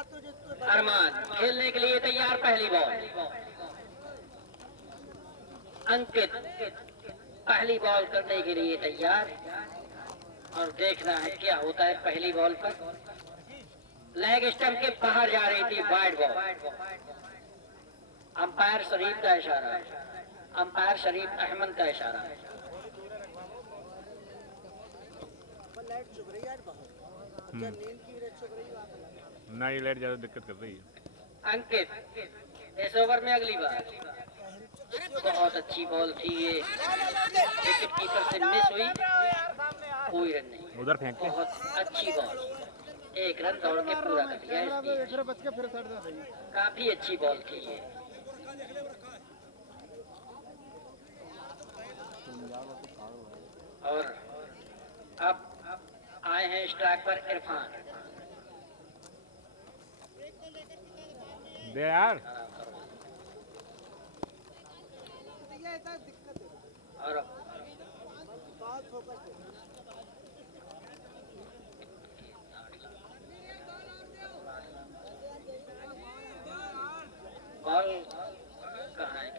अरमान खेलने के लिए तैयार। पहली बॉल अंकित पहली बॉल करने के लिए तैयार और देखना है क्या होता है। पहली बॉल पर लेग स्टंप के बाहर जा रही थी वाइड बॉल। अंपायर शरीफ का इशारा है, अंपायर शरीफ अहमद का इशारा है। ना ये लाइट ज्यादा दिक्कत कर रही है। अंकित इस ओवर में अगली बार बहुत अच्छी बॉल थी ये, विकेट कीपर से मिस हुई, कोई रन नहीं। उधर फेंक के बहुत अच्छी बॉल, एक रन दौड़ के पूरा कर दिया। काफी अच्छी बॉल थी ये। और अब आए हैं स्ट्राइक पर इरफान। दे यार। और बॉल कहाँ है?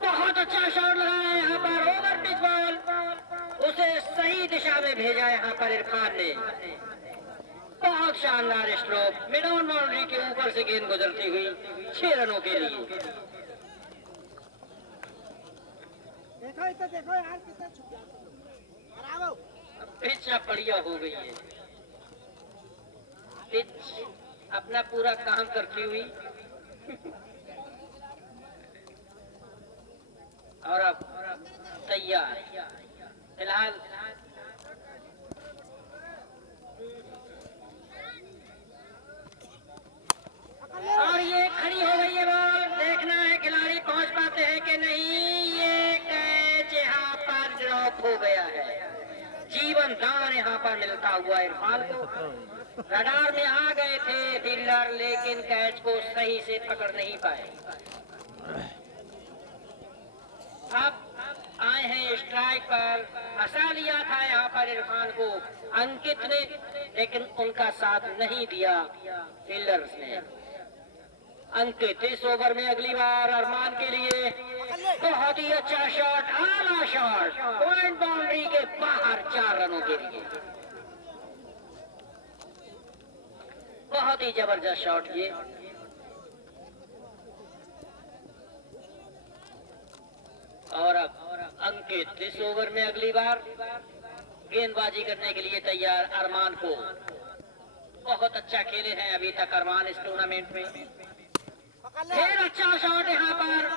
बहुत अच्छा शॉट लगाया यहाँ पर, ओवर पिच बॉल, उसे सही दिशा में भेजा यहाँ पर इरफान ने। बहुत शानदार स्ट्रोक, मिड ऑन बाउंड्री के ऊपर से गेंद गुजरती हुई 6 रनों के लिए। देखो यार कितना छुपा। पिच अब बढ़िया हो गई है, पिच अपना पूरा काम करती हुई। और अब तैयार फिलहाल। और ये खड़ी हो गई है बॉल, देखना है खिलाड़ी पहुंच पाते हैं कि नहीं। ये कैच यहाँ पर ड्रॉप हो गया है। जीवन दान यहाँ पर मिलता हुआ इरफान को। रडार में आ गए थे फील्डर, लेकिन कैच को सही से पकड़ नहीं पाए। अब आए हैं स्ट्राइक पर, फंसा लिया था यहाँ पर इरफान को अंकित ने, लेकिन उनका साथ नहीं दिया फील्डर्स ने। अंकित इस ओवर में अगली बार अरमान के लिए बहुत ही अच्छा शॉट, आला शॉट, पॉइंट बाउंड्री के बाहर 4 रनों के लिए। बहुत ही जबरदस्त शॉट ये। और अब अंकित इस ओवर में अगली बार गेंदबाजी करने के लिए तैयार। अरमान को बहुत अच्छा खेले हैं अभी तक अरमान इस टूर्नामेंट में। फिर अच्छा शॉट यहाँ पर,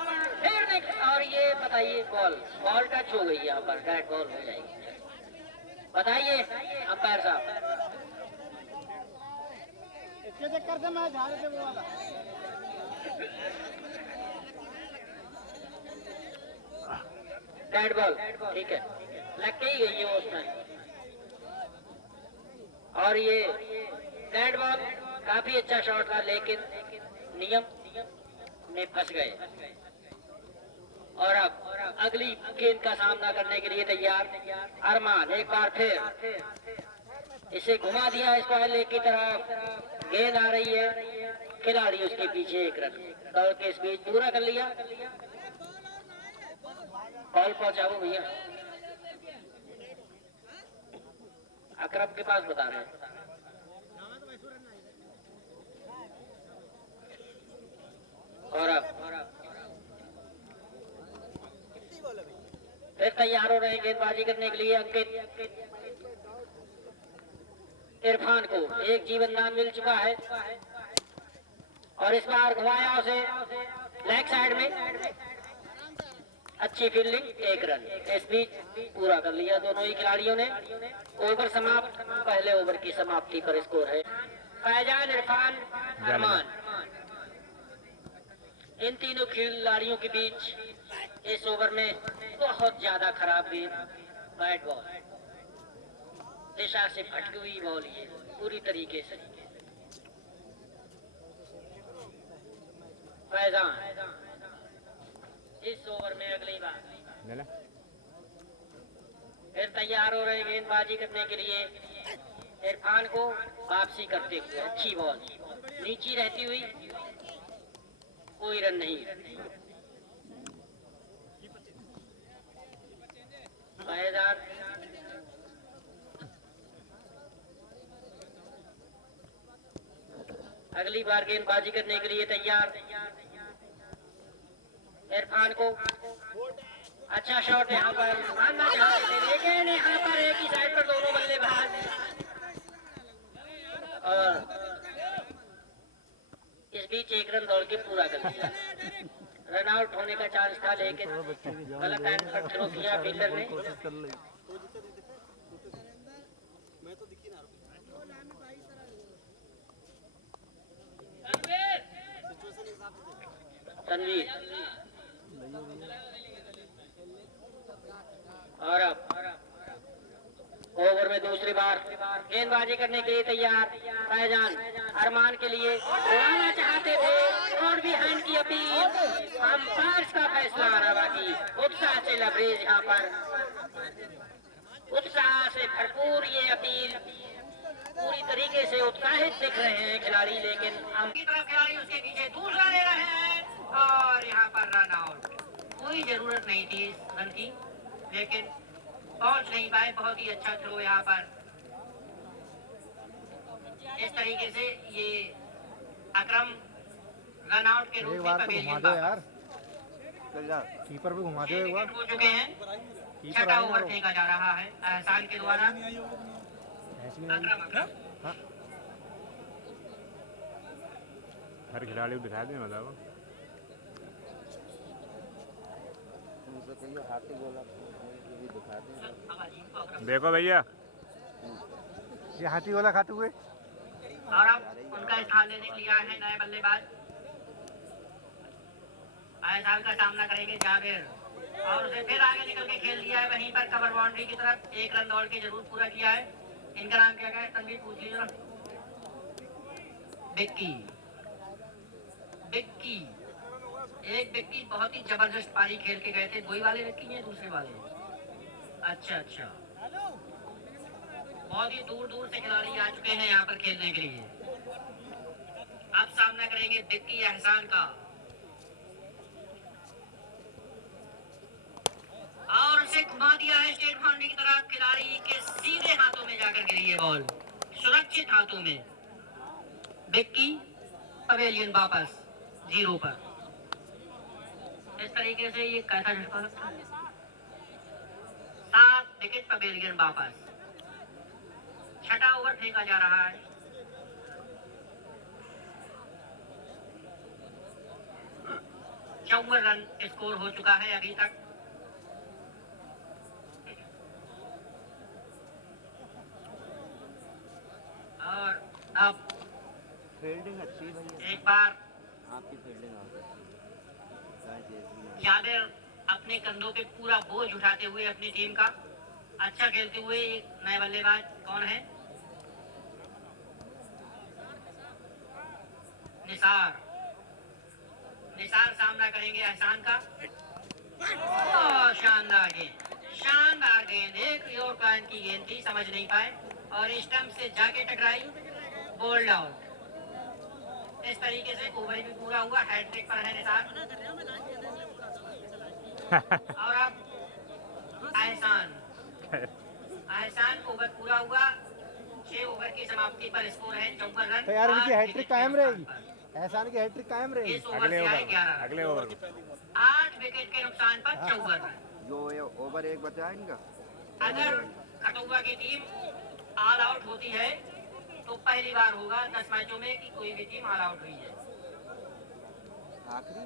फिर देख। और ये बताइए बॉल टच हो गई यहाँ पर, डेड बॉल हो जाएगी। बताइए अंपायर साहब। इसके चक्कर से मैं झाड़ के वो वाला डेड बॉल, ठीक है, लग के ही गई है उसमें। और ये डेड बॉल काफी अच्छा शॉट था, लेकिन नियम में फंस गए। और अब अगली गेंद का सामना करने के लिए तैयार अरमान। एक बार फिर इसे घुमा दिया स्क्वायर लेग की तरफ, गेंद आ रही है, खिलाड़ी उसके पीछे एक रन दौड़ के स्पीड पूरा कर लिया। बॉल पहुंचाओ भैया, अकरम के पास बता रहे हैं। और अब फिर तैयार हो रहे हैं गेंदबाजी करने के लिए अंकित। इरफान को एक जीवन दान मिल चुका है और इस बार घुमाया उसे लेग साइड में, अच्छी फील्डिंग, एक रन। इस बीच पूरा कर लिया दोनों ही खिलाड़ियों ने। ओवर समाप्त, पहले ओवर की समाप्ति पर स्कोर है फैजान, इरफान, अरमान। इन तीनों खिलाड़ियों के बीच इस ओवर में बहुत ज्यादा खराब गेंद, बैट बॉल, दिशा से भटकी हुई बॉल ये पूरी तरीके से। फैजान इस ओवर में अगली बार फिर तैयार हो रहे गेंदबाजी करने के लिए। इरफान को वापसी करते हुए अच्छी बॉल नीची रहती हुई, कोई रन नहीं। फैजान अगली बार गेंदबाजी करने के लिए तैयार। इरफान को अच्छा शॉट यहाँ पर मारना चाहते थे, लेकिन यहाँ पर एक ही साइड पर दोनों बल्लेबाज, और इस बीच एक रन दौड़ के पूरा कर दिया। रन आउट होने का चांस था, लेकिन गलत एंड पर थ्रो किया फील्डर ने। तनवीर और अब ओवर में दूसरी बार गेंदबाजी करने के लिए तैयार। फैजान अरमान के लिए उड़ाना चाहते थे और भी हैंड की अपील। अंपायर्स का फैसला आना बाकी। उत्साह से लबरेज यहाँ पर, उत्साह से भरपूर ये अपील, पूरी तरीके से उत्साहित दिख रहे हैं खिलाड़ी, लेकिन हम की तरफ खिलाड़ी उसके पीछे दूसरा ले रहे हैं और यहाँ पर रन आउट। कोई जरूरत नहीं थी इस रन की, लेकिन पहुंच नहीं पाए। बहुत ही अच्छा थ्रो यहाँ पर। इस तरीके से ये अकरम रन आउट के रूप में पवेलियन कीपर पे घुमा दो एक बार। हो चुके हैं। छठा ओवर फेंका जा रहा है एहसान के द्वारा। अकरम हर खिलाड़ी को दिखा दें, मतलब देखो भैया ये हाथी वाला खाते हुए। और अब उनका स्थान लेने के लिए आए हैं नए बल्लेबाज। एहसान का सामना करेंगे जावेर, और उसे फिर आगे निकल के खेल दिया है वहीं पर कवर बाउंड्री की तरफ। एक रन दौड़ के जरूर पूरा किया है। इनका नाम क्या है? तनवीर पूछ लीजिए। बिक्की, बिक्की, एक विक्की बहुत ही जबरदस्त पारी खेल के गए थे। वही वाले विक्की हैं, दूसरे वाले? अच्छा अच्छा, बहुत ही दूर दूर से खिलाड़ी आ चुके हैं यहाँ पर खेलने के लिए। अब सामना करेंगे विक्की एहसान का, और उसे घुमा दिया है स्टेट बाउंड्री की तरफ। खिलाड़ी के सीधे हाथों में जाकर गिरी है बॉल, सुरक्षित हाथों में। विक्की पवेलियन वापस 0 पर। इस तरीके से ये कैसा झटका लगता है। 7 विकेट पवेलियन वापस। छठा ओवर फेंका जा रहा है। चौवन रन स्कोर हो चुका है अभी तक। और अब फील्डिंग अच्छी भैया, एक बार आपकी फील्डिंग जावेर अपने कंधों पे पूरा बोझ उठाते हुए अपनी टीम का अच्छा खेलते हुए। एक नए बल्लेबाज कौन है? निसार। निसार सामना करेंगे एहसान का। शानदार गेंद, शानदार गेंद। एक यॉर्कर की गेंद थी, समझ नहीं पाए और स्टंप से जाके टकराई, बोल्ड आउट। इस तरीके से ओवर भी पूरा हुआ। हैट्रिक पर है निसार। और अब एहसान, एहसान ओवर पूरा हुआ। 6 ओवर की समाप्ति पर स्कोर है 54 रन। तो यार उनकी हैट्रिक कायम रहेगी, एहसान की हैट्रिक कायम रहेगी। अगले ओवर 8 विकेट के नुकसान पर 54 रन। जो ओवर एक बचा है इनका। अगर खटौआ की टीम ऑल आउट होती है तो पहली बार होगा 10 मैचों में कि कोई भी टीम ऑल आउट हुई है। आखिरी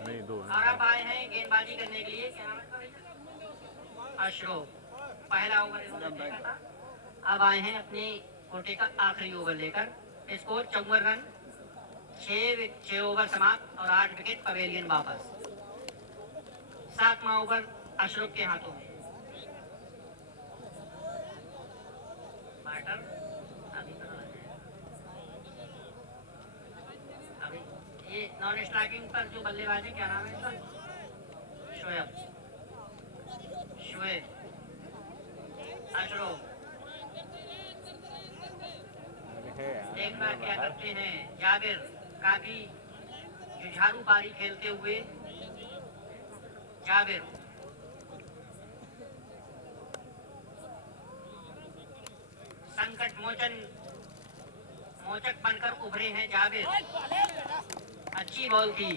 नहीं, 2 और अब आए हैं गेंदबाजी करने के लिए। क्या नाम है? अशरफ। पहला ओवर इन्होंने फेंका था। अब आए हैं अपने कोटे का आखिरी ओवर लेकर। स्कोर 54 रन, 6 ओवर समाप्त और 8 विकेट पवेलियन वापस। 7वां ओवर अशरफ के हाथों में। बैटर अभी ये नॉन स्ट्राइकिंग पर जो बल्लेबाज है, क्या नाम है इसका? शोएब। अशरफ देखना क्या करते हैं जाबिर, काफी जुझारू पारी खेलते हुए जाबिर। संकट मोचक बनकर उभरे हैं जाबिर। अच्छी बॉल थी,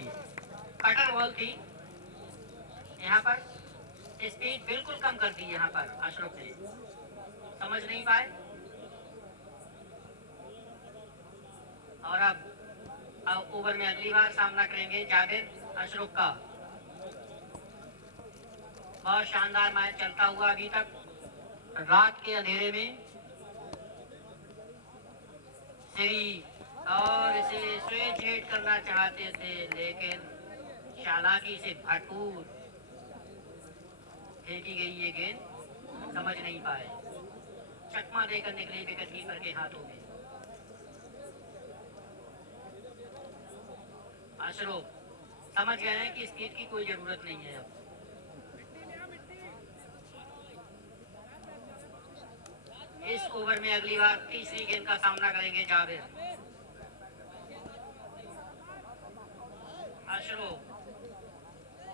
कटर बॉल थी। यहाँ पर स्पीड बिल्कुल कम कर दी यहाँ पर अशरफ ने, समझ नहीं पाए। और अब ओवर में अगली बार सामना करेंगे जाबिर अशरफ का। बहुत शानदार मैच चलता हुआ अभी तक रात के अंधेरे में। श्री और इसे स्वेच हिट करना चाहते थे, लेकिन चालाकी से भरपूर फेंकी गई ये गेंद, समझ नहीं पाए। चकमा देकर निकले विकेट कीपर के हाथों में। अशरफ समझ गए हैं कि स्पीड की कोई जरूरत नहीं है अब। इस ओवर में अगली बार तीसरी गेंद का सामना करेंगे जाबिर। अशरफ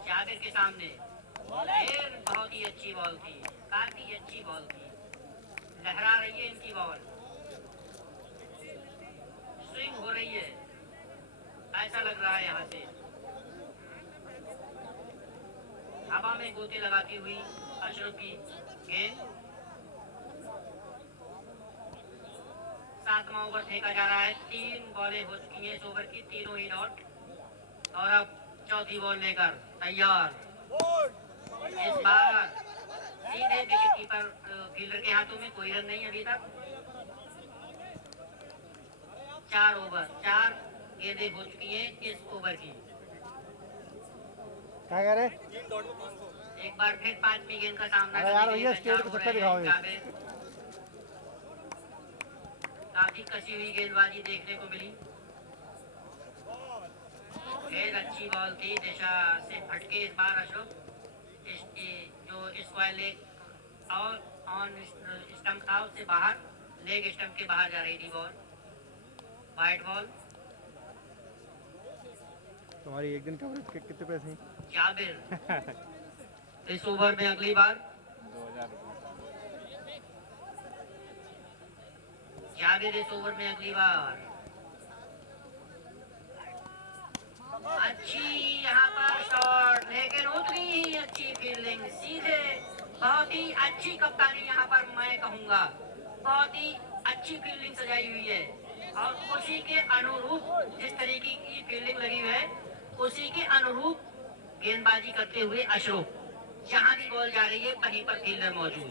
जाबिर के सामने बहुत ही अच्छी बॉल थी, काफी अच्छी बॉल थी। लहरा रही है इनकी बॉल, स्विंग हो रही है, ऐसा लग रहा है यहाँ से। हवा में गोते लगाती हुई अशरफ की गेंद। 7वां ओवर फेंका जा रहा है। 3 बॉलें हो चुकी हैं इस ओवर की, तीनों ही डॉट। और अब चौथी बॉल लेकर तैयार। इस बार सीधे विकेट कीपर फील्डर के हाथों में, कोई रन नहीं अभी तक। 4 ओवर 4 गेंदें हो चुकी हैं इस ओवर की। क्या कह रहे? एक बार फिर 5वीं गेंद का सामना अरे यार भैया स्टेट को चक्कर दिखाओ ये। काफी कसी हुई गेंदबाजी देखने को मिली। गेंद अच्छी बॉल थी, दिशा से भटके इस बार अशोक। जो स्क्वायर लेग और ऑन स्टंप था उससे बाहर, लेग स्टंप के बाहर जा रही थी बॉल, वाइड बॉल। तुम्हारी एक दिन कवरेज के कितने पैसे हैं? जाबिर इस ओवर में अगली बार 2000 जाबिर इस ओवर में अगली बार। अच्छी यहाँ पर शॉट, लेकिन उतनी ही अच्छी फील्डिंग सीधे। बहुत ही अच्छी कप्तानी यहाँ पर मैं कहूँगा, बहुत ही अच्छी फील्डिंग सजाई हुई है। और उसी के अनुरूप जिस तरीके की फील्डिंग लगी हुई है, उसी के अनुरूप गेंदबाजी करते हुए अशरफ। जहाँ भी बॉल जा रही है वहीं पर फील्डर मौजूद।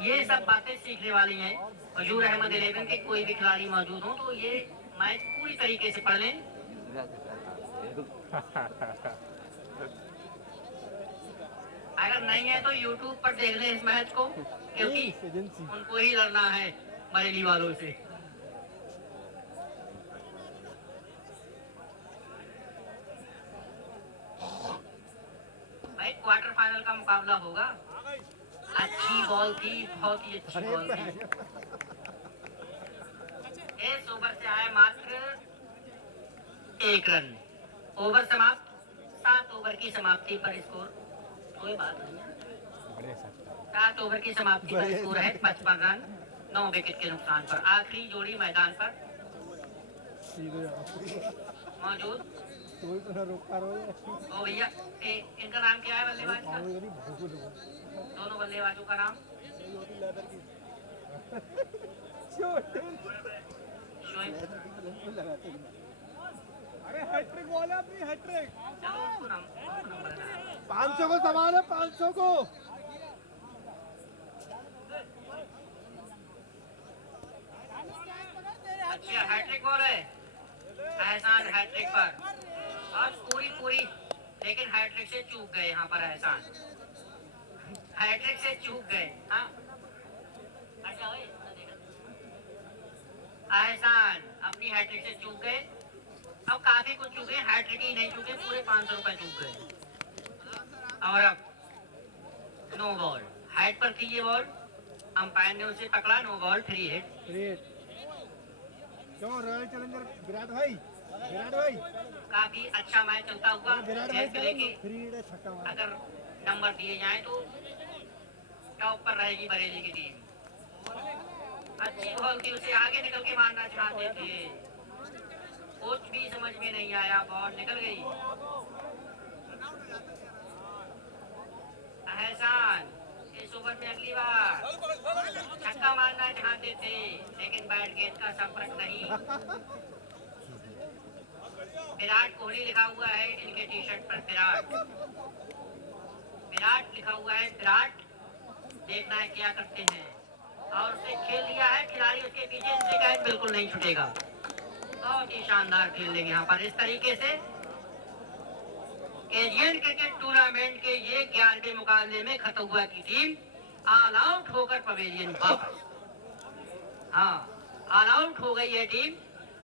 ये सब बातें सीखने वाली हैं। हजूर अहमद 11 के कोई भी खिलाड़ी मौजूद हो तो ये मैच पूरी तरीके से पढ़ लें। अगर नहीं है तो YouTube पर देख लें इस मैच को, क्योंकि उनको ही लड़ना है बरेली वालों से। भाई क्वार्टर फाइनल का मुकाबला होगा। अच्छी बॉल थी, बहुत ही अच्छी बॉल थी। इस ओवर से आए मात्र 1 रन। ओवर समाप्त। 7 ओवर की समाप्ति पर स्कोर, कोई बात नहीं, 7 ओवर की समाप्ति पर स्कोर है 55 रन 9 विकेट के नुकसान पर। आखिरी जोड़ी मैदान पर मौजूद। ओ भैया, इनका नाम क्या है बल्लेबाज का? दोनों बल्लेबाजों का नाम? अरे हैट्रिक बॉल है अपनी, हैट्रिक। चलो उसको नंबर 500 को समान है, 500 को। अच्छा हैट्रिक बॉल है एहसान हैट्रिक पर। आज पूरी लेकिन हैट्रिक से चूक गए यहाँ पर एहसान, हैट्रिक से चूक गए। हाँ अच्छा एहसान अपनी हैट्रिक से चूक गए। अब काफी कुछ चूके, हैट्रिक ही नहीं चूके, पूरे 500 रुपए चूक गए। और अब नो बॉल। हेड पर थी ये बॉल, अंपायर ने उसे पकड़ा, नो बॉल, 3 हिट। ग्रेट। क्यों रॉयल चैलेंजर विराट भाई, विराट भाई, काफी अच्छा मैच चलता हुआ विराट भाई जिले के 3 हिट छक्का मारा। अगर नंबर दिए जाएं तो टॉप पर रहेगी बरेली की टीम। अच्छी बॉल थी, उसे आगे निकल के मारना चाहते थे, कोच भी समझ में नहीं आया, बॉल निकल गई। एहसान इस ओवर में अगली बार छक्का मारना चाहते थे, लेकिन बैट गेंद का संपर्क नहीं। विराट कोहली लिखा हुआ है इनके टी शर्ट पर, विराट विराट लिखा हुआ है, विराट। देखना है क्या करते हैं, और उसे खेल लिया है खिलाड़ी उसके पीछे, इनसे कैच बिल्कुल नहीं छूटेगा। बहुत ही शानदार फील्डिंग यहाँ पर। इस तरीके से एशियन क्रिकेट टूर्नामेंट के ये 11वें मुकाबले में खतौआ की टीम ऑल आउट होकर पवेलियन वापस, हाँ ऑल आउट हो गई है टीम।